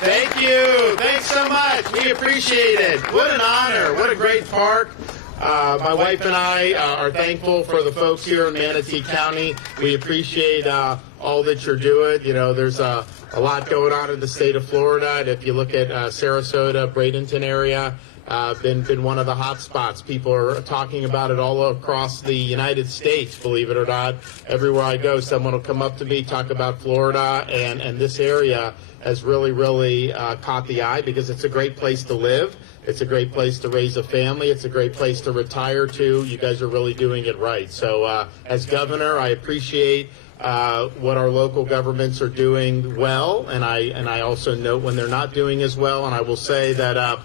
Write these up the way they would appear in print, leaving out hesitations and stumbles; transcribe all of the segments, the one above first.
Thank you. Thanks so much. We appreciate it. What an honor. What a great park. My wife and I are thankful for the folks here in Manatee County. We appreciate all that you're doing. You know, there's a lot going on in the state of Florida. And if you look at Sarasota, Bradenton area, been one of the hot spots. People are talking about it all across the United States, believe it or not. Everywhere I go, someone will come up to me, talk about Florida, and this area has really caught the eye because it's a great place to live. It's a great place to raise a family. It's a great place to retire to. You guys are really doing it right. So as governor, I appreciate what our local governments are doing well, and I also note when they're not doing as well. And I will say that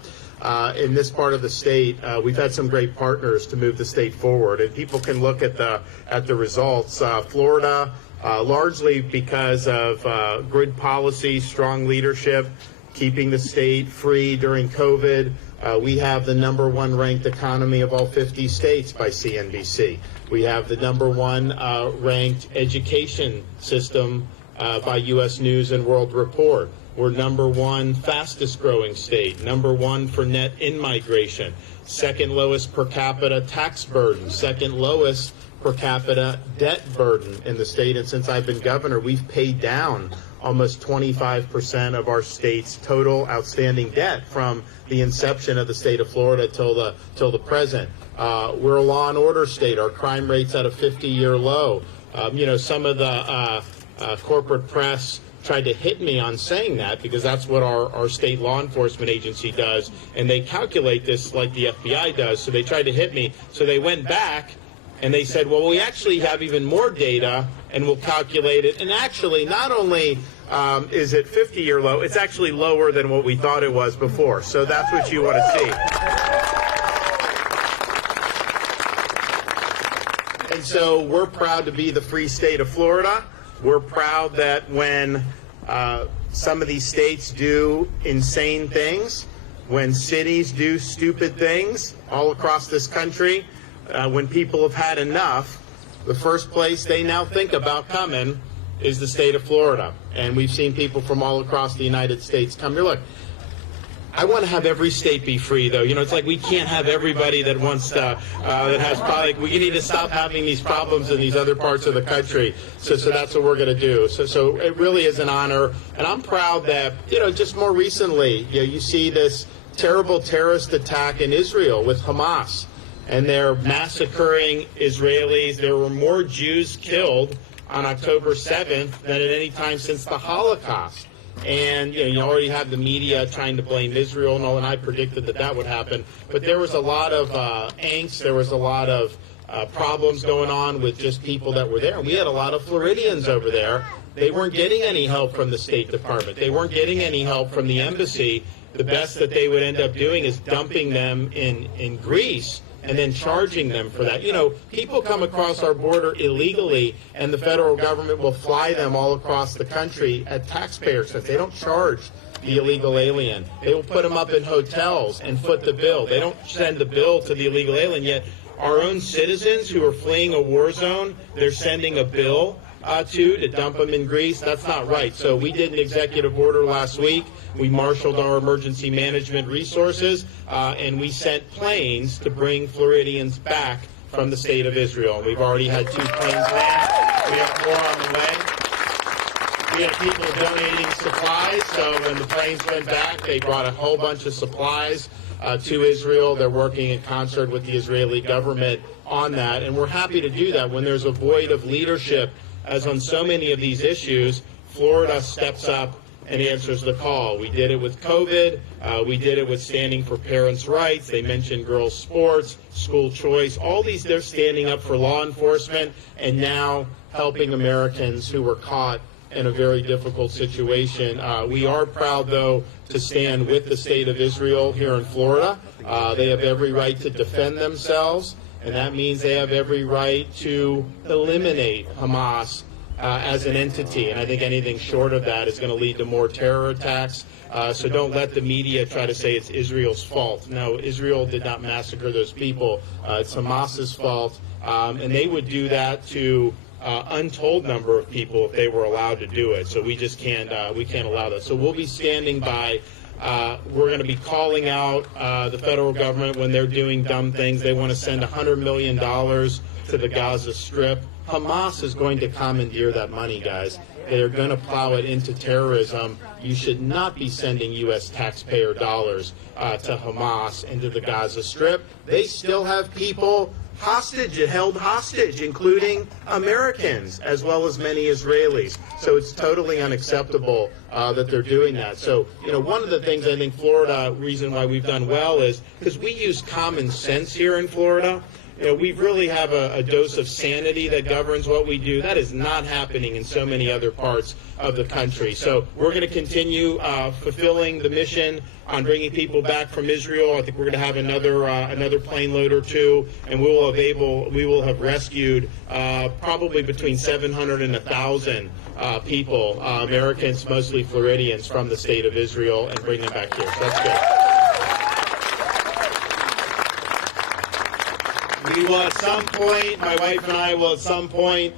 in this part of the state, we've had some great partners to move the state forward, and people can look at the results. Florida, largely because of good policy, strong leadership, keeping the state free during COVID. We have the #1 ranked economy of all 50 states by CNBC. We have the #1 ranked education system by U.S. News and World Report. We're #1 fastest growing state, #1 for net in-migration, second lowest per capita tax burden, second lowest per capita debt burden in the state. And since I've been governor, we've paid down almost 25% of our state's total outstanding debt from the inception of the state of Florida till the present. We're a law and order state. Our crime rate's at a 50-year low. Some of the corporate press tried to hit me on saying that because that's what our state law enforcement agency does, and they calculate this like the FBI does. So they tried to hit me. So they went back and they said, well, we actually have even more data and we'll calculate it. And actually, not only is it 50-year low, it's actually lower than what we thought it was before. So that's what you want to see. And so we're proud to be the free state of Florida. We're proud that when some of these states do insane things, when cities do stupid things all across this country, when people have had enough, the first place they now think about coming is the state of Florida. And we've seen people from all across the United States come here. Look, I want to have every state be free, though. You know, it's like we can't have everybody that wants to, that has probably, we need to stop having these problems in these other parts of the country. So that's what we're going to do. So it really is an honor. And I'm proud that, just more recently, you see this terrible terrorist attack in Israel with Hamas. And they're massacring Israelis. There were more Jews killed on October 7th than at any time since the Holocaust. And, you already have the media trying to blame Israel and all, and I predicted that would happen. But there was a lot of angst. There was a lot of problems going on with just people that were there. And we had a lot of Floridians over there. They weren't getting any help from the State Department. They weren't getting any help from the embassy. The best that they would end up doing is dumping them in Greece and then charging them for that. People come across our border illegally, and the federal government will fly them all across the country at taxpayer expense. They don't charge the illegal alien. They will put them up in hotels and foot the bill. They don't send the bill to the illegal alien, yet our own citizens who are fleeing a war zone, they're sending a bill to dump them in Greece. That's not right. So we did an executive order last week. We marshaled our emergency management resources, and we sent planes to bring Floridians back from the state of Israel. We've already had 2 planes land. We have more on the way. We had people donating supplies, so when the planes went back, they brought a whole bunch of supplies to Israel. They're working in concert with the Israeli government on that, and we're happy to do that. When there's a void of leadership, as on so many of these issues, Florida steps up and answers the call. We did it with COVID. We did it with standing for parents' rights. They mentioned girls' sports, school choice. All these, they're standing up for law enforcement and now helping Americans who were caught in a very difficult situation. We are proud, though, to stand with the state of Israel here in Florida. They have every right to defend themselves, and that means they have every right to eliminate Hamas as an entity. And I think anything short of that is going to lead to more terror attacks. So don't let the media try to say it's Israel's fault. No, Israel did not massacre those people. It's Hamas's fault. And they would do that to untold number of people if they were allowed to do it. So we just can't allow that. So we'll be standing by. We're going to be calling out the federal government when they're doing dumb things. They want to send $100 million to the Gaza Strip. Hamas is going to commandeer that money, guys. They're going to plow it into terrorism. You should not be sending U.S. taxpayer dollars to Hamas and to the Gaza Strip. They still have people held hostage, including Americans, as well as many Israelis. So it's totally unacceptable that they're doing that. So, one of the things I think Florida, reason why we've done well is because we use common sense here in Florida. We really have a dose of sanity that governs what we do. That is not happening in so many other parts of the country. So we're going to continue fulfilling the mission on bringing people back from Israel. I think we're going to have another plane load or two, and we will have rescued probably between 700 and 1,000 people, Americans, mostly Floridians, from the state of Israel, and bring them back here. So that's good. We will at some point, my wife and I will at some point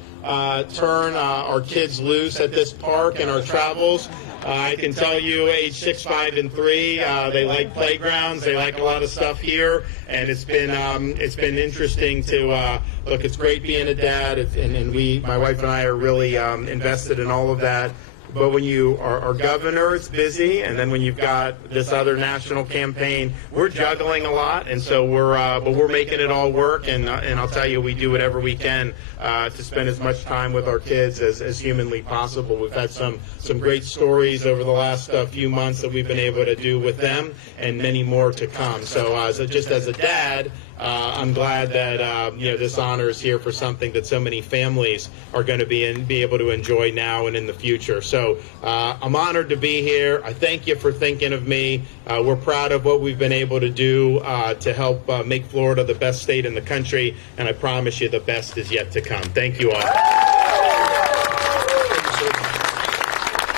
turn our kids loose at this park in our travels. I can tell you, age 6, 5, and 3, they like playgrounds. They like a lot of stuff here, and it's been interesting to look. It's great being a dad, and my wife and I are really invested in all of that. But when you are governor, it's busy, and then when you've got this other national campaign, we're juggling a lot, and so we're making it all work. And I'll tell you, we do whatever we can to spend as much time with our kids as humanly possible. We've had some great stories over the last few months that we've been able to do with them, and many more to come. So just as a dad, I'm glad that this honor is here for something that so many families are going to be able to enjoy now and in the future. So I'm honored to be here. I thank you for thinking of me. We're proud of what we've been able to do to help make Florida the best state in the country, and I promise you the best is yet to come. Thank you all.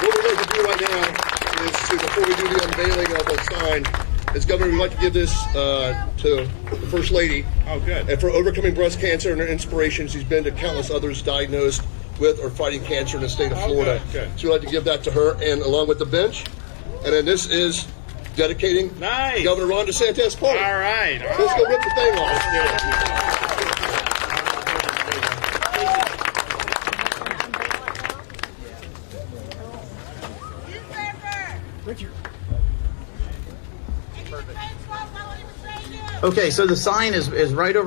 What we're going to do right now is before we do the unveiling of the sign, as Governor, we'd like to give this to the First Lady. Oh, good. And for overcoming breast cancer and her inspiration, she's been to countless others diagnosed with or fighting cancer in the state of Florida. Good. So we'd like to give that to her, and along with the bench. And then this is dedicating Governor Ron DeSantis' party. All right. Let's go rip the thing off. Let's do it. Okay, so the sign is right over